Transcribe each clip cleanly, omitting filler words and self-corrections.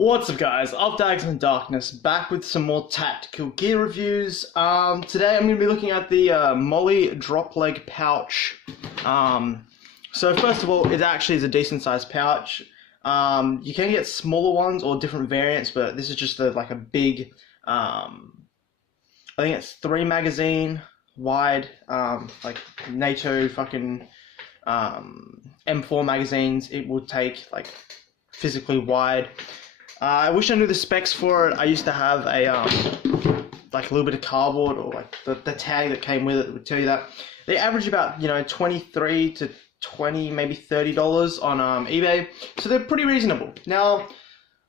What's up guys, Dags in the Darkness, back with some more tactical gear reviews. Today I'm going to be looking at the Molly drop leg pouch. So first of all, it actually is a decent sized pouch. You can get smaller ones or different variants, but this is just like a big, I think it's 3 magazine wide, like NATO fucking M4 magazines. It would take like physically wide. I wish I knew the specs for it. I used to have a like a little bit of cardboard or like the tag that came with it that would tell you that. They average about, you know, $23 to $20, maybe $30 on eBay, so they're pretty reasonable. Now,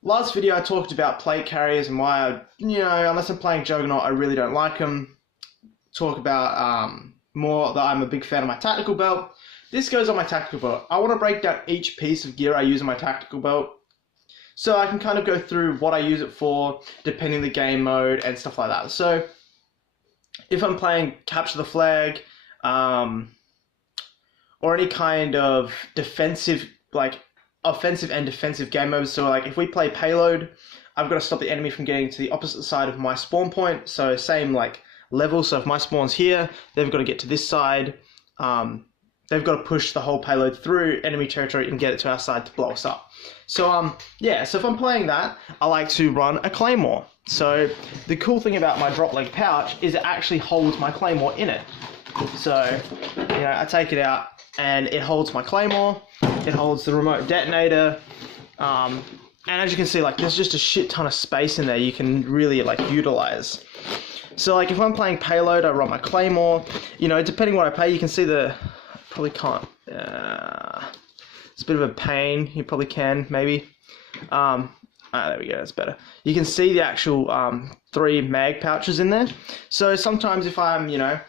last video I talked about plate carriers and why I, you know, unless I'm playing Juggernaut, I really don't like them. Talk about more that I'm a big fan of my tactical belt. This goes on my tactical belt. I want to break down each piece of gear I use on my tactical belt, so I can kind of go through what I use it for, depending on the game mode and stuff like that. So, if I'm playing Capture the Flag, or any kind of defensive, like offensive and defensive game modes, so like if we play Payload, I've got to stop the enemy from getting to the opposite side of my spawn point, so same like level, so if my spawn's here, they've got to get to this side, they've got to push the whole payload through enemy territory and get it to our side to blow us up. So yeah, so if I'm playing that, I like to run a Claymore. So the cool thing about my drop leg pouch is it actually holds my Claymore in it. So, you know, I take it out and it holds my Claymore, it holds the remote detonator, and as you can see, like there's just a shit ton of space in there you can really like utilize. So like if I'm playing Payload, I run my Claymore, you know, depending what I play, you can see the, probably can't, it's a bit of a pain, you probably can, maybe. There we go, that's better. You can see the actual 3 mag pouches in there. So sometimes if I'm, you know,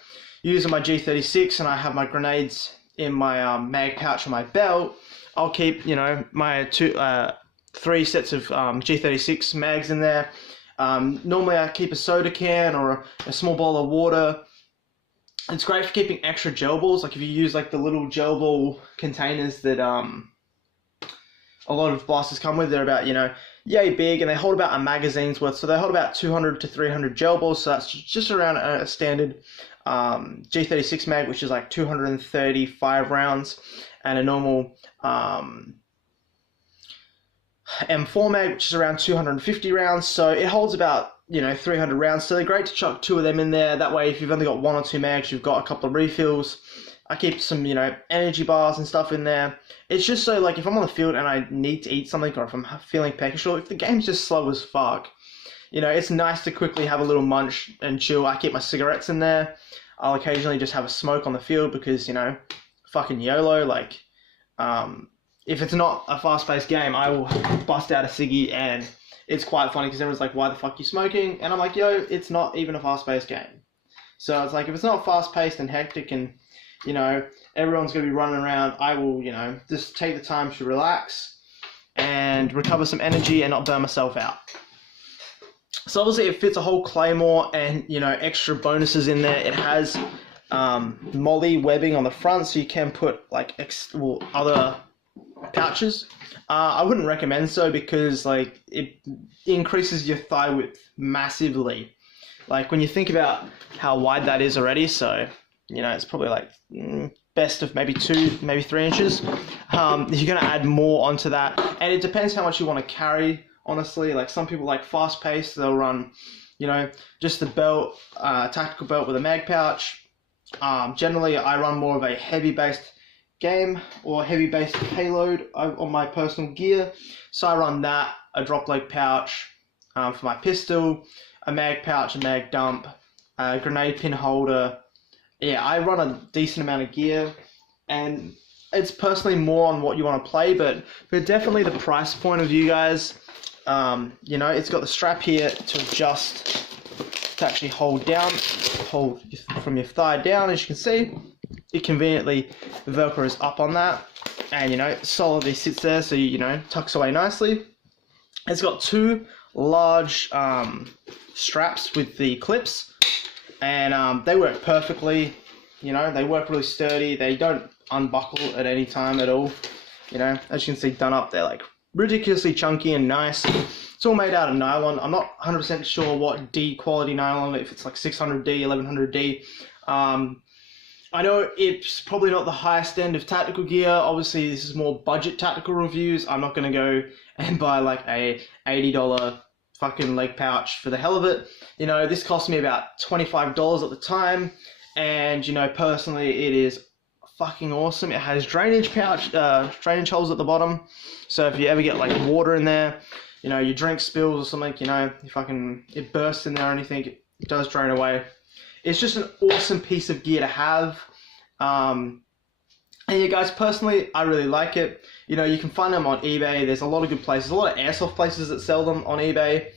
using my G36 and I have my grenades in my mag pouch on my belt, I'll keep, you know, my 3 sets of G36 mags in there. Normally I keep a soda can or a small bowl of water. It's great for keeping extra gel balls, like if you use like the little gel ball containers that a lot of blasters come with. They're about, you know, yay big, and they hold about a magazine's worth, so they hold about 200 to 300 gel balls, so that's just around a standard G36 mag, which is like 235 rounds, and a normal M4 mag, which is around 250 rounds, so it holds about, you know, 300 rounds, so they're great to chuck 2 of them in there. That way, if you've only got 1 or 2 mags, you've got a couple of refills. I keep some, you know, energy bars and stuff in there. It's just so, like, if I'm on the field and I need to eat something, or if I'm feeling peckish, or if the game's just slow as fuck, you know, it's nice to quickly have a little munch and chill. I keep my cigarettes in there. I'll occasionally just have a smoke on the field because, you know, fucking YOLO, like, if it's not a fast-paced game, I will bust out a ciggy, and it's quite funny because everyone's like, why the fuck are you smoking? And I'm like, yo, it's not even a fast-paced game. So it's like, if it's not fast-paced and hectic and, you know, everyone's going to be running around, I will, you know, just take the time to relax and recover some energy and not burn myself out. So obviously it fits a whole Claymore and, you know, extra bonuses in there. It has Molly webbing on the front, so you can put like other pouches. I wouldn't recommend so because like it increases your thigh width massively. Like when you think about how wide that is already, so you know it's probably like best of maybe 2, maybe 3 inches. You're gonna add more onto that, and it depends how much you want to carry. Honestly, like some people like fast paced, they'll run, you know, just the belt, tactical belt with a mag pouch. Generally, I run more of a heavy based game or heavy based payload on my personal gear, so I run that, a drop leg pouch for my pistol, a mag pouch, a mag dump, a grenade pin holder. Yeah, I run a decent amount of gear, and it's personally more on what you want to play, but definitely the price point of you guys. You know, it's got the strap here to adjust, to actually hold from your thigh down. As you can see, it conveniently velcros up on that, and you know, solidly sits there, so you know, tucks away nicely. It's got 2 large straps with the clips, and they work perfectly. You know, they work really sturdy. They don't unbuckle at any time at all. You know, as you can see done up, they're like ridiculously chunky and nice. It's all made out of nylon. I'm not 100% sure what D quality nylon, if it's like 600D, 1100D. I know it's probably not the highest end of tactical gear. Obviously, this is more budget tactical reviews. I'm not going to go and buy like a $80 fucking leg pouch for the hell of it. You know, this cost me about $25 at the time. And, you know, personally, it is fucking awesome. It has drainage holes at the bottom. So if you ever get like water in there, you know, your drink spills or something, you know, it bursts in there or anything, it does drain away. It's just an awesome piece of gear to have. And yeah, guys, personally, I really like it. You know, you can find them on eBay. There's a lot of good places, a lot of airsoft places that sell them on eBay.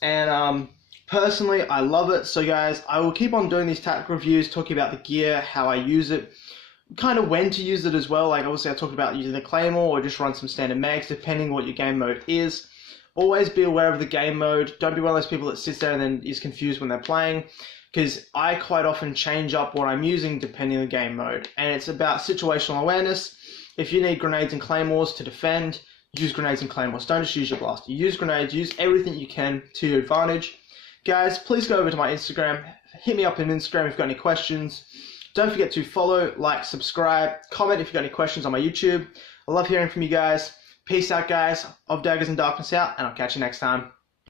And personally, I love it. So guys, I will keep on doing these tactical reviews, talking about the gear, how I use it, kind of when to use it as well. Like obviously I talked about using the Claymore or just run some standard mags, depending what your game mode is. Always be aware of the game mode. Don't be one of those people that sits there and then is confused when they're playing, because I quite often change up what I'm using depending on the game mode. And it's about situational awareness. If you need grenades and claymores to defend, use grenades and claymores. Don't just use your blaster. Use grenades, use everything you can to your advantage. Guys, please go over to my Instagram. Hit me up on Instagram if you've got any questions. Don't forget to follow, like, subscribe, comment if you've got any questions on my YouTube. I love hearing from you guys. Peace out, guys. Of Daggers and Darkness out, and I'll catch you next time.